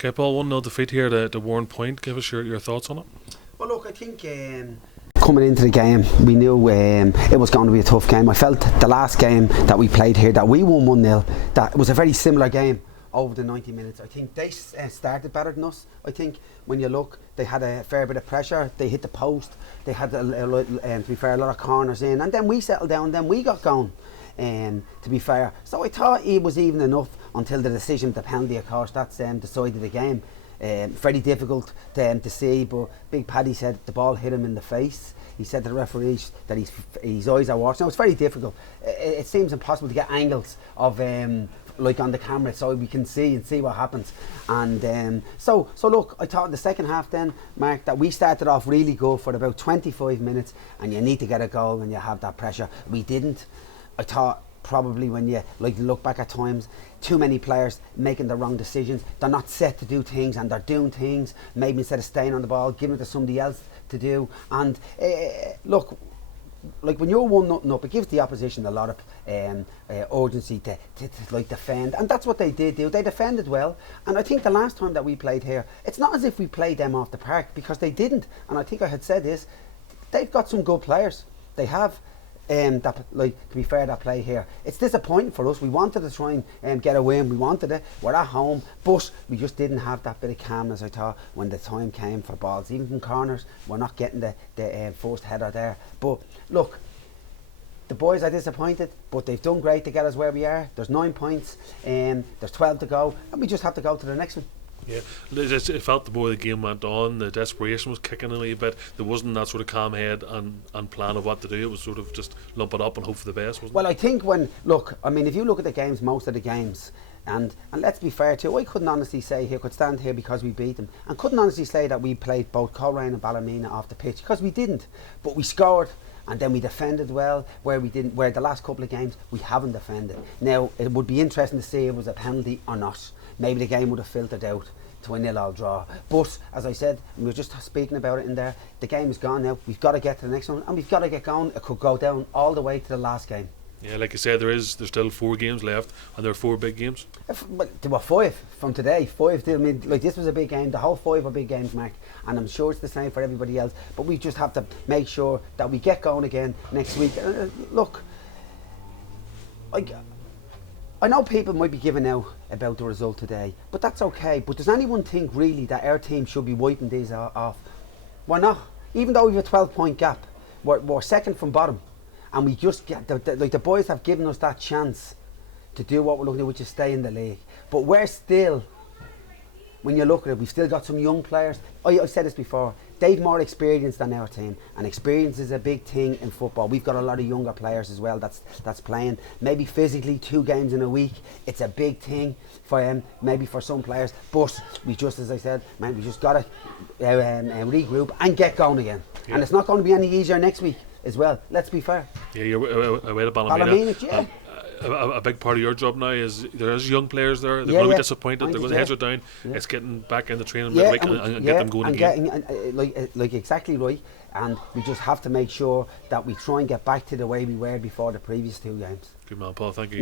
Okay, Paul, 1-0 defeat here to Warrenpoint. Give us your thoughts on it. Well, look, I think coming into the game, we knew it was going to be a tough game. I felt the last game that we played here, that we won 1-0, that it was a very similar game over the 90 minutes. I think they started better than us. I think when you look, they had a fair bit of pressure. They hit the post. They had, to be fair, a lot of corners in. And then we settled down, then we got going, to be fair. So I thought it was even enough until the decision, the penalty, of course, that's decided the game. Very difficult to see, but Big Paddy said the ball hit him in the face. He said to the referees that his eyes are watching. Now, it's very difficult. It seems impossible to get angles of like on the camera so we can see what happens. And so look, I thought in the second half then, Mark, that we started off really good for about 25 minutes, and you need to get a goal when you have that pressure. We didn't. I thought probably when you look back at times, too many players making the wrong decisions. They're not set to do things, and they're doing things maybe instead of staying on the ball, giving it to somebody else to do. And look, like when you're 1-0 up, it gives the opposition a lot of urgency to like defend, and that's what they did do. They defended well, and I think the last time that we played here, it's not as if we played them off the park, because they didn't. And I think I had said this, they've got some good players. They have. That, like, to be fair, that play here, it's disappointing for us. We wanted to try and get a win. We wanted it. We're at home, but we just didn't have that bit of calmness, I thought, when the time came for balls. Even from corners, we're not getting the first header there. But look, the boys are disappointed, but they've done great to get us where we are. There's 9 points, there's 12 to go, and we just have to go to the next one. Yeah, it felt the more the game went on, the desperation was kicking in a wee bit. There wasn't that sort of calm head and plan of what to do. It was sort of just lump it up and hope for the best, wasn't it? Well, I think if you look at the games, most of the games, and let's be fair too, I couldn't honestly say here, could stand here because we beat them, and couldn't honestly say that we played both Coleraine and Ballymena off the pitch, because we didn't. But we scored, and then we defended well, where the last couple of games we haven't defended. Now, it would be interesting to see if it was a penalty or not. Maybe the game would have filtered out to a 0-0 draw. But as I said, we were just speaking about it in there, the game is gone now. We've got to get to the next one, and we've got to get going. It could go down all the way to the last game. Yeah, like you said, there's still 4 games left, and there are 4 big games. There were 5 from today. 5. I mean, like, this was a big game. The whole 5 are big games, Mark, and I'm sure it's the same for everybody else. But we just have to make sure that we get going again next week. Look, I know people might be giving out about the result today, but that's okay. But does anyone think really that our team should be wiping these off? We're not. Even though we have a 12-point gap, we're second from bottom, and we just get the boys have given us that chance to do what we're looking at, which is stay in the league. But we're still, when you look at it, we've still got some young players. I've said this before, they've more experience than our team, and experience is a big thing in football. We've got a lot of younger players as well that's playing. Maybe physically 2 games in a week, it's a big thing for maybe for some players. But we just, as I said, man, we just got to regroup and get going again. Yeah. And it's not going to be any easier next week as well. Let's be fair. Yeah, you're away to Ballymena. Yeah. A big part of your job now is there's young players there. They're going to be disappointed. They're going to heads are down. Yeah. It's getting back in the training midweek and get them going again. Like exactly right. And we just have to make sure that we try and get back to the way we were before the previous 2 games. Good man, Paul. Thank you.